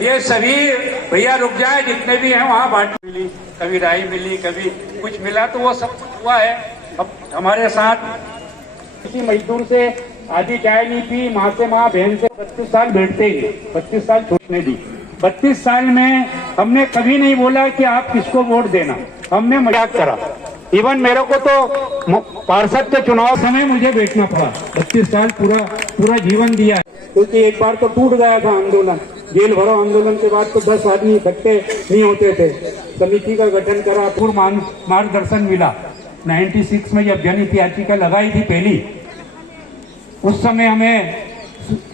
ये सभी भैया रुक जाए, जितने भी हैं वहाँ बाटी मिली, कभी राई मिली, कभी कुछ मिला, तो वो सब कुछ हुआ है। अब हमारे साथ किसी मजदूर से आधी चाय नहीं पी, माँ से माँ, बहन से 32 साल बैठते ही, 32 साल छूटने दी। 32 साल में हमने कभी नहीं बोला कि आप किसको वोट देना, हमने मजाक करा। इवन मेरे को तो पार्षद के चुनाव समय मुझे बैठना पड़ा, 32 साल पूरा जीवन दिया, क्योंकि एक बार तो टूट गया था आंदोलन। जेल भरो आंदोलन के बाद तो 10 आदमी इकट्ठे नहीं होते थे। समिति का गठन करा, पूर्ण मार्गदर्शन मिला। 96 में जब जनहित याचिका लगाई थी पहली, उस समय हमें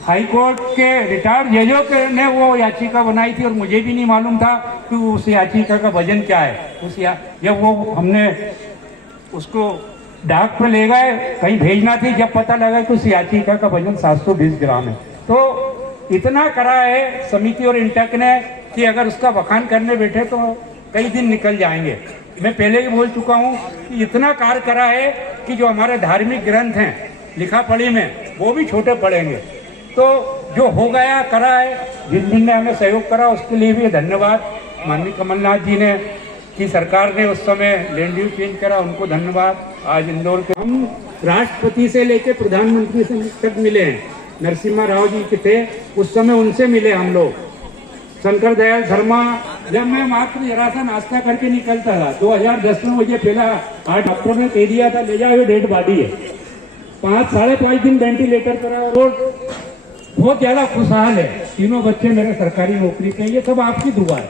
हाई कोर्ट के रिटायर्ड जजों ने वो याचिका बनाई थी और मुझे भी नहीं मालूम था कि उस याचिका का वजन क्या है। जब वो हमने उसको डाक पे ले गए, कहीं भेजना थी, जब पता लगा कि उस याचिका का वजन 720 ग्राम है। तो इतना करा है समिति और इंटक ने कि अगर उसका बखान करने बैठे तो कई दिन निकल जाएंगे। मैं पहले ही बोल चुका हूँ कि इतना कार्य करा है कि जो हमारे धार्मिक ग्रंथ हैं लिखा पढ़ी में, वो भी छोटे पड़ेंगे। तो जो हो गया करा है, जिन जिन ने हमें सहयोग करा उसके लिए भी धन्यवाद। माननीय कमलनाथ जी ने की सरकार ने उस समय लैंड यूज चेंज करा, उनको धन्यवाद। आज इंदौर के हम राष्ट्रपति से लेकर प्रधानमंत्री से तक मिले हैं। नरसिम्हा राव जी के थे उस समय, उनसे मिले हम लोग। शंकर दयाल शर्मा, जब मैं मात्र जरा सा नाश्ता करके निकलता था 2010 में, मुझे पहला 8 डॉक्टर ने कह दिया था ले जाओ, डेड बॉडी है। 5-5.5 दिन वेंटिलेटर पर और बहुत ज्यादा खुशहाल है। तीनों बच्चे मेरे सरकारी नौकरी के, ये सब आपकी दुआ है।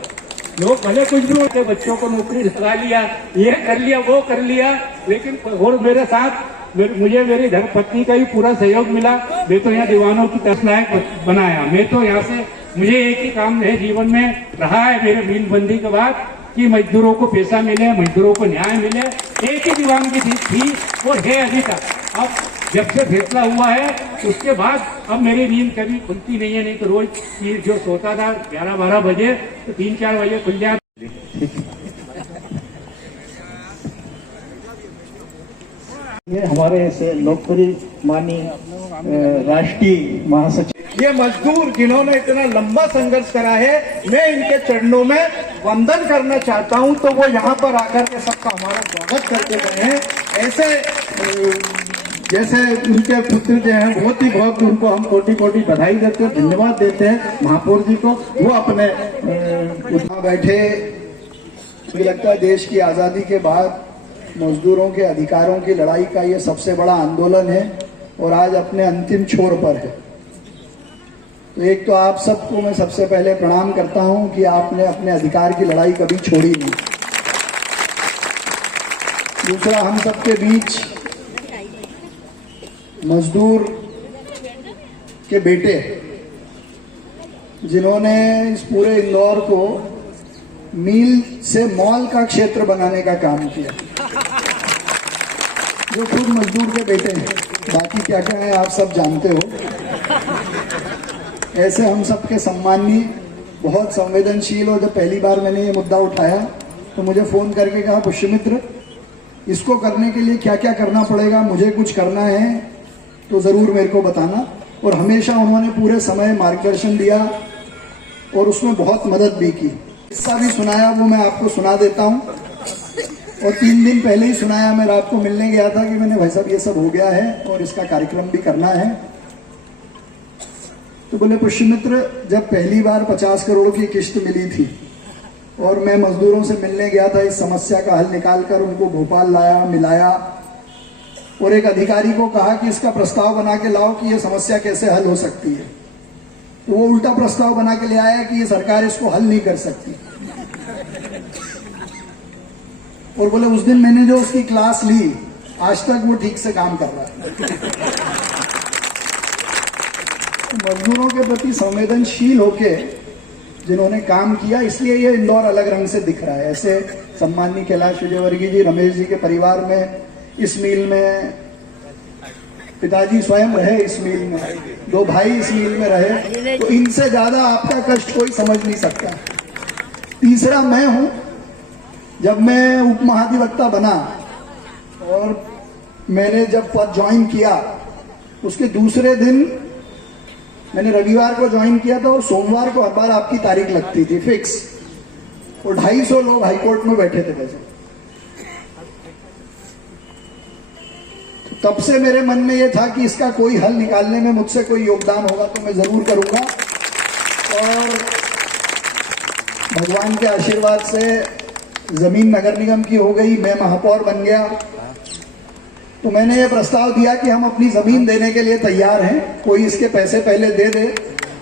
लोग भले कुछ भी होते, बच्चों को नौकरी लगा लिया, ये कर लिया, वो कर लिया, लेकिन और मेरे साथ मुझे मेरी धर्मपत्नी का ही पूरा सहयोग मिला। मैं तो यहाँ दीवानों की तस्लायक बनाया। मैं तो यहाँ से, मुझे एक ही काम है जीवन में रहा है मेरे मीलबंदी के बाद कि मजदूरों को पैसा मिले, मजदूरों को न्याय मिले। एक ही दीवान की थी और है अभी तक। अब जब से फैसला हुआ है उसके बाद अब मेरी नींद कभी खुलती नहीं है। नहीं तो रोज जो सोता था 11-12 बजे तो 3-4 बजे खुल जाता। ये हमारे से लोकप्रिय माननीय राष्ट्रीय महासचिव, ये मजदूर जिन्होंने इतना लंबा संघर्ष करा है, मैं इनके चरणों में वंदन करना चाहता हूं। तो वो यहाँ पर आकर के सबका हमारा स्वागत करते गए हैं। ऐसे जैसे उनके पुत्र जो हैं बहुत ही बहुत, उनको हम कोटि बधाई देते हैं, धन्यवाद देते हैं महापौर जी को। वो अपने उठा बैठे। मुझे लगता है देश की आज़ादी के बाद मजदूरों के अधिकारों की लड़ाई का ये सबसे बड़ा आंदोलन है और आज अपने अंतिम छोर पर है। तो एक तो आप सबको मैं सबसे पहले प्रणाम करता हूं कि आपने अपने अधिकार की लड़ाई कभी छोड़ी नहीं। दूसरा, हम सबके बीच मजदूर के बेटे जिन्होंने इस पूरे इंदौर को मील से मॉल का क्षेत्र बनाने का काम किया, जो खुद मजदूर के बेटे हैं। बाकी क्या क्या है आप सब जानते हो। ऐसे हम सब के सम्माननीय, बहुत संवेदनशील। और जब पहली बार मैंने ये मुद्दा उठाया तो मुझे फोन करके कहा, पुष्यमित्र इसको करने के लिए क्या क्या करना पड़ेगा, मुझे कुछ करना है तो जरूर मेरे को बताना। और हमेशा उन्होंने पूरे समय मार्गदर्शन दिया और उसमें बहुत मदद भी की। किस्सा भी सुनाया, वो मैं आपको सुना देता हूँ। और 3 दिन पहले ही सुनाया, मैं रात को मिलने गया था कि मैंने भाई साहब ये सब हो गया है और इसका कार्यक्रम भी करना है। तो बोले, पुष्यमित्र जब पहली बार 50 करोड़ की किस्त मिली थी और मैं मजदूरों से मिलने गया था, इस समस्या का हल निकालकर उनको भोपाल लाया, मिलाया और एक अधिकारी को कहा कि इसका प्रस्ताव बना के लाओ कि ये समस्या कैसे हल हो सकती है। तो वो उल्टा प्रस्ताव बना के ले आया कि ये सरकार इसको हल नहीं कर सकती। और बोले उस दिन मैंने जो उसकी क्लास ली, आज तक वो ठीक से काम कर रहा है। तो मजदूरों के प्रति संवेदनशील होके जिन्होंने काम किया, इसलिए ये इंदौर अलग रंग से दिख रहा है। ऐसे सम्माननीय कैलाश विजयवर्गीय जी, रमेश जी के परिवार में इस मील में पिताजी स्वयं रहे, इस मील में 2 भाई इस मील में रहे, तो इनसे ज्यादा आपका कष्ट कोई समझ नहीं सकता। तीसरा मैं हूं। जब मैं उप महाधिवक्ता बना और मैंने जब पद ज्वाइन किया, उसके दूसरे दिन मैंने रविवार को ज्वाइन किया था और सोमवार को हर बार आपकी तारीख लगती थी फिक्स, और 250 लोग हाईकोर्ट में बैठे थे वैसे। तब से मेरे मन में यह था कि इसका कोई हल निकालने में मुझसे कोई योगदान होगा तो मैं जरूर करूंगा, और भगवान के आशीर्वाद से जमीन नगर निगम की हो गई, मैं महापौर बन गया। तो मैंने ये प्रस्ताव दिया कि हम अपनी जमीन देने के लिए तैयार हैं, कोई इसके पैसे पहले दे दे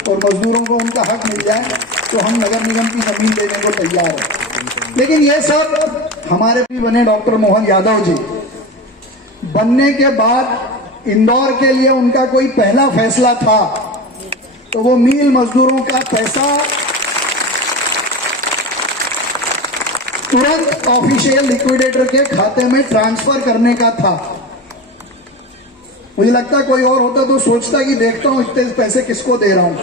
और मजदूरों को उनका हक मिल जाए तो हम नगर निगम की जमीन देने को तैयार हैं। लेकिन ये सब हमारे भी बने डॉक्टर मोहन यादव जी बनने के बाद इंदौर के लिए उनका कोई पहला फैसला था तो वो मील मजदूरों का पैसा तुरंत ऑफिशियल लिक्विडेटर के खाते में ट्रांसफर करने का था। मुझे लगता कोई और होता तो सोचता कि देखता हूं इतने पैसे किसको दे रहा हूं,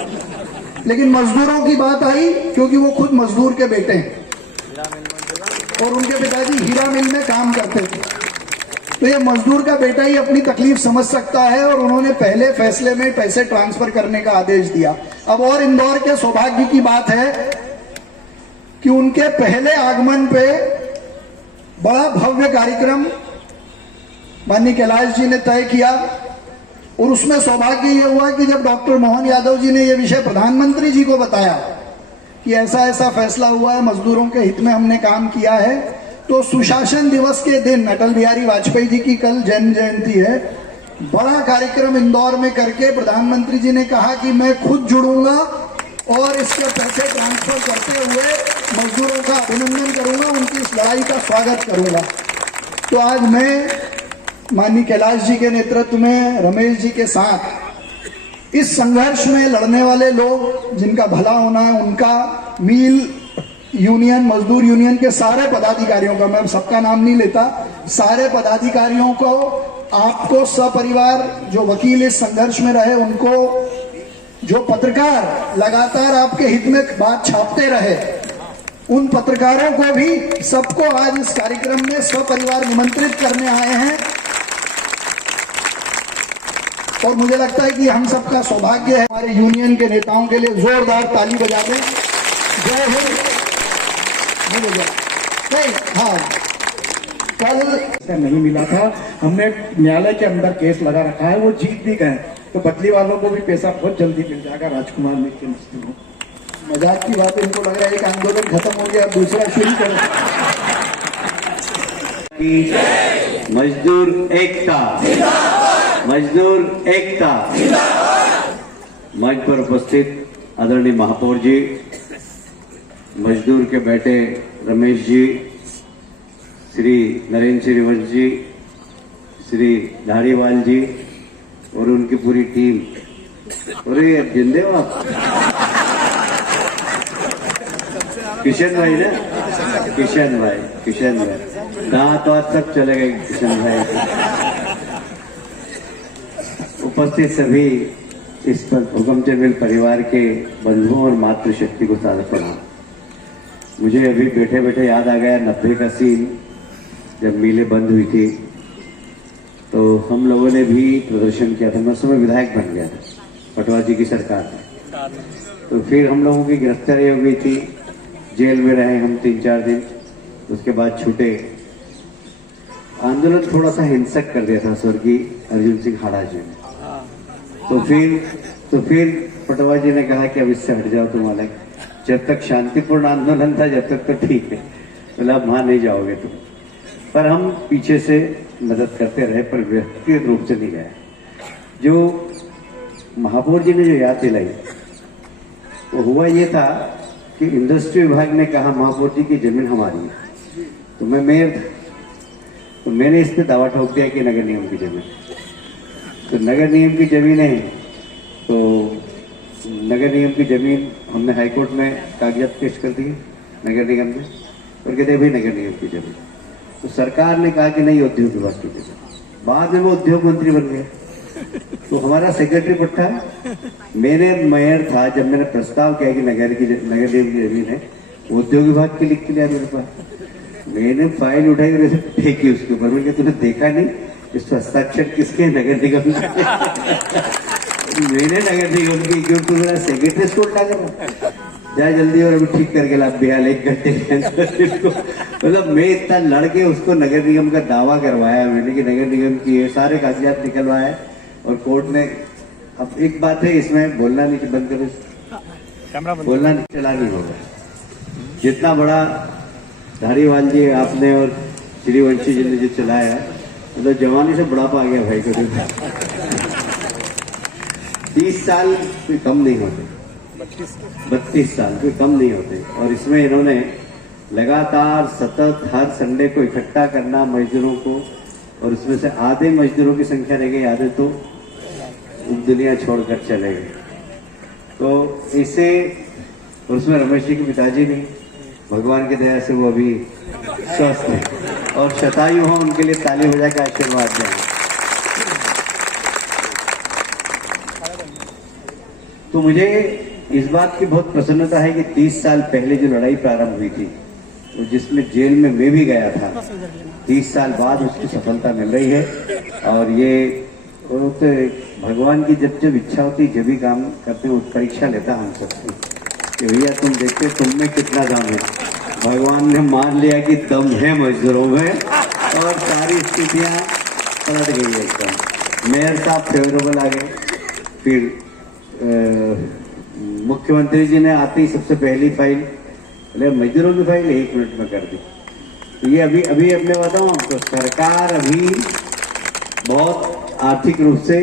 लेकिन मजदूरों की बात आई क्योंकि वो खुद मजदूर के बेटे हैं और उनके पिताजी हीरा मिल में काम करते थे, तो ये मजदूर का बेटा ही अपनी तकलीफ समझ सकता है और उन्होंने पहले फैसले में पैसे ट्रांसफर करने का आदेश दिया। अब और इंदौर के सौभाग्य की बात है कि उनके पहले आगमन पे बड़ा भव्य कार्यक्रम माननीय कैलाश जी ने तय किया, और उसमें सौभाग्य यह हुआ कि जब डॉक्टर मोहन यादव जी ने यह विषय प्रधानमंत्री जी को बताया कि ऐसा ऐसा फैसला हुआ है, मजदूरों के हित में हमने काम किया है, तो सुशासन दिवस के दिन अटल बिहारी वाजपेयी जी की कल जन्म जयंती है, बड़ा कार्यक्रम इंदौर में करके प्रधानमंत्री जी ने कहा कि मैं खुद जुड़ूंगा और इसके पैसे ट्रांसफर करते हुए मजदूरों का अभिनंदन करूंगा, उनकी इस लड़ाई का स्वागत करूंगा। तो आज मैं माननीय कैलाश जी के नेतृत्व में रमेश जी के साथ इस संघर्ष में लड़ने वाले लोग जिनका भला होना है, उनका मील यूनियन, मजदूर यूनियन के सारे पदाधिकारियों का, मैं सबका नाम नहीं लेता, सारे पदाधिकारियों को, आपको सपरिवार जो वकील इस संघर्ष में रहे उनको, जो पत्रकार लगातार आपके हित में बात छापते रहे उन पत्रकारों को भी, सबको आज इस कार्यक्रम में सपरिवार निमंत्रित करने आए हैं। और मुझे लगता है कि हम सबका सौभाग्य है। हमारे यूनियन के नेताओं के लिए जोरदार ताली बजा दें। जय हिंद। नहीं, हाँ, कल नहीं मिला था, हमने न्यायालय के अंदर केस लगा रखा है, वो जीत भी गए, तो बदली वालों को भी पैसा बहुत जल्दी मिल जाएगा। राजकुमार मिश्र को मजाक की बात है, इनको लग रहा है एक आंदोलन खत्म हो गया, दूसरा शुरू करो। मजदूर एकता, मजदूर एकता। मंच पर उपस्थित आदरणीय महापौर जी, मजदूर के बेटे रमेश जी, श्री नरेंद्र श्रीवंश जी, श्री धारीवाल जी और उनकी पूरी टीम। और ये जिंदे हो आप? किशन भाई ना, किशन भाई दांत वात सब चले गए किशन भाई। उपस्थित सभी इस पर हुकमचंद मिल परिवार के बंधुओं और मातृशक्ति को सादर प्रणाम। मुझे अभी बैठे बैठे याद आ गया 90 का सीन, जब मिलें बंद हुई थी तो हम लोगों ने भी प्रदर्शन किया था। मैं उस समय विधायक बन गया था पटवा जी की सरकार में, तो फिर हम लोगों की गिरफ्तारी हो गई थी, जेल में रहे हम 3-4 दिन, उसके बाद छूटे। आंदोलन थोड़ा सा हिंसक कर दिया था स्वर्गीय अर्जुन सिंह हाड़ा जी ने, तो फिर पटवा जी ने कहा कि अब इससे हट जाओ तुम अलग, जब तक शांतिपूर्ण आंदोलन था जब तक तो ठीक है, बोला अब वहां नहीं जाओगे तुम। पर हम पीछे से मदद करते रहे, पर व्यक्तिगत रूप से नहीं गए। जो महापौर जी ने जो याद दिलाई वो हुआ ये था कि इंडस्ट्री विभाग ने कहा महापौर जी की जमीन हमारी है, तो मैं मेयर था, तो मैंने इस पे दावा ठोक दिया कि नगर निगम की जमीन, तो नगर निगम की जमीन है, तो नगर निगम की जमीन हमने हाईकोर्ट में कागजात पेश कर दिए नगर निगम में, और कहते भाई नगर निगम की जमीन। तो सरकार ने कहा कि नहीं उद्योग विभाग की जमीन। बाद में वो उद्योग मंत्री बन गए, तो हमारा सेक्रेटरी पट्टा, मैंने मेयर था जब मैंने प्रस्ताव किया कि नगर निगम की जमीन है, उद्योग विभाग के लिख के लिया मेरे पास। मैंने फाइल उठाई और ऐसे फेंकी उसके ऊपर, मैंने तूने देखा नहीं इस पर हस्ताक्षर किसके, नगर निगम मैंने नगर निगम की क्यों तू मेरा सेक्रेटरी स्कूल टाकर रहा जाए जल्दी और अभी ठीक करके ला बिहार 1 घंटे के अंदर इसको। मतलब मैं इतना लड़के उसको नगर निगम का दावा करवाया मैंने कि नगर निगम की ये सारे कागजात निकलवाए और कोर्ट ने। अब एक बात है इसमें बोलना नहीं, बंद करो, बोलना नहीं, चला नहीं होगा। जितना बड़ा धारीवाल जी आपने और श्रीवंशी जी ने जो चलाया, मतलब जवानी से बुढ़ापा आ गया भाई को। 30 साल कोई कम नहीं होते, 32 साल कोई कम नहीं होते। और इसमें इन्होंने लगातार सतत हर संडे को इकट्ठा करना मजदूरों को, और उसमें से आधे मजदूरों की संख्या रह गई, आधे तो दुनिया छोड़कर चले गए। तो इसे, और उसमें रमेश जी के पिताजी ने, भगवान की दया से वो अभी स्वस्थ है और शतायु हो, उनके लिए ताली बजा के आशीर्वाद दें। तो मुझे इस बात की बहुत प्रसन्नता है कि 30 साल पहले जो लड़ाई प्रारंभ हुई थी, तो जिसमें जेल में मैं भी गया था, 30 साल बाद उसकी सफलता मिल रही है। और ये तो भगवान की जब इच्छा होती जब भी काम करते हैं, परीक्षा लेता हम सबसे कि भैया तुम देखते तुम में कितना दम है। भगवान ने मान लिया कि दम है मजदूरों में, और सारी स्थितियां पलट गई एकदम। मेयर साहब फेवरेबल आ गए, फिर मुख्यमंत्री जी ने आते ही सबसे पहली फाइल, मजदूरों की फाइल 1 मिनट में कर दी। तो ये अभी मैं बताऊं आपको, सरकार अभी बहुत आर्थिक रूप से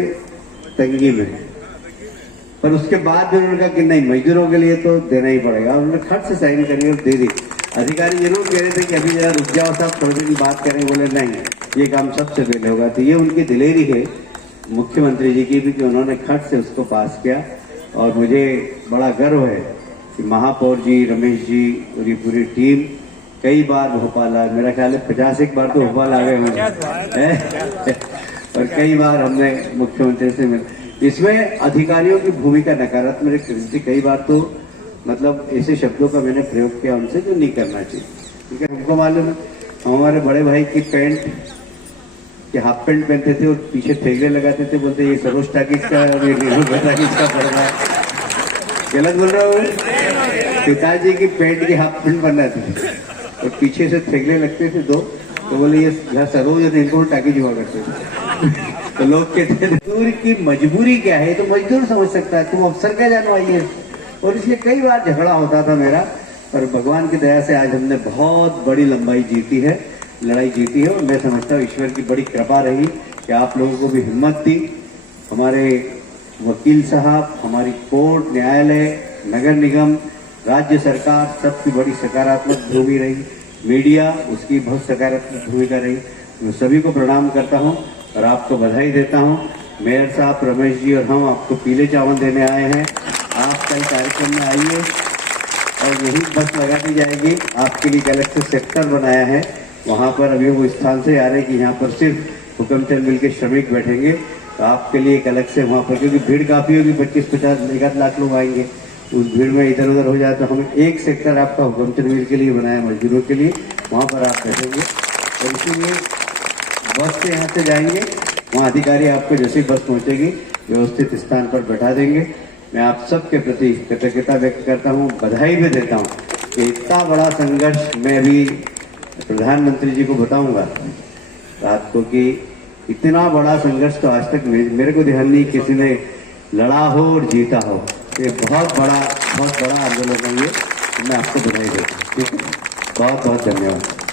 तंगी में है, पर उसके बाद भी उन्होंने कहा कि नहीं, मजदूरों के लिए तो देना ही पड़ेगा। उन्होंने खट से साइन करी और दे दी। अधिकारी जरूर कह रहे थे कि अभी जरा रुक जाओ साहब, थोड़ी देर बात करें, बोले नहीं, ये काम सबसे पहले होगा। तो ये उनकी दिलेरी है मुख्यमंत्री जी की भी कि उन्होंने खट से उसको पास किया। और मुझे बड़ा गर्व है कि महापौर जी, रमेश जी और ये पूरी टीम कई बार भोपाल आए, मेरा ख्याल है 50 बार तो भोपाल आ गए होंगे और कई बार हमने मुख्यमंत्री से मिल। इसमें अधिकारियों की भूमिका नकारात्मक थी, कई बार तो मतलब ऐसे शब्दों का मैंने प्रयोग किया उनसे जो नहीं करना चाहिए। क्योंकि हमको मालूम है, हमारे बड़े भाई की पैंट कि हाफ पैंट पहनते थे और पीछे थैले लगाते थे, बोलते ये सरोज टाकीज का टाकीज का पड़ रहा है। गलत बोल रहा हूँ? पिताजी की पैंट की हाफ पैंट बनाते थे और पीछे से थैले लगते थे 2, तो बोले ये यहाँ सरोज और इनको टाकीज हुआ करते थे। तो लोग कहते थे मजदूर की मजबूरी क्या है, तो मजदूर समझ सकता है, तुम अफसर क्या जानो आइए। और इसलिए कई बार झगड़ा होता था मेरा, पर भगवान की दया से आज हमने बहुत बड़ी लड़ाई जीती है। और मैं समझता हूँ ईश्वर की बड़ी कृपा रही कि आप लोगों को भी हिम्मत दी। हमारे वकील साहब, हमारी कोर्ट, न्यायालय, नगर निगम, राज्य सरकार, सबकी बड़ी सकारात्मक भूमिका रही। मीडिया, उसकी बहुत सकारात्मक भूमिका रही। मैं सभी को प्रणाम करता हूँ और आपको बधाई देता हूँ। मेयर साहब, रमेश जी और हम आपको पीले चावल देने आए हैं। आप कल कार्यक्रम में आइए और यही बस लगा दी जाएगी। आपके लिए अलग से सेक्टर बनाया है, वहाँ पर अभी वो स्थान से आ रहे कि यहाँ पर सिर्फ हुक्मचंद मिल के श्रमिक बैठेंगे। तो आपके लिए एक अलग से वहाँ पर, क्योंकि भीड़ काफ़ी होगी, 25-50 1 लाख लोग आएंगे, उस भीड़ में इधर उधर हो जाए, तो हमें एक सेक्टर आपका हुक्मचंद मिल के लिए बनाया, मजदूरों के लिए, वहाँ पर आप बैठेंगे। और इसीलिए बस से यहाँ से जाएंगे, वहाँ अधिकारी आपको जैसी बस पहुँचेगी व्यवस्थित स्थान पर बैठा देंगे। मैं आप सबके प्रति कृतज्ञता व्यक्त करता हूँ, बधाई भी देता हूँ कि इतना बड़ा संघर्ष मैं अभी प्रधानमंत्री जी को बताऊंगा रात को कि इतना बड़ा संघर्ष तो आज तक मेरे को ध्यान नहीं किसी ने लड़ा हो और जीता हो। ये बहुत बड़ा आंदोलन है ये। मैं आपको बधाई देता हूँ। ठीक है, बहुत बहुत धन्यवाद।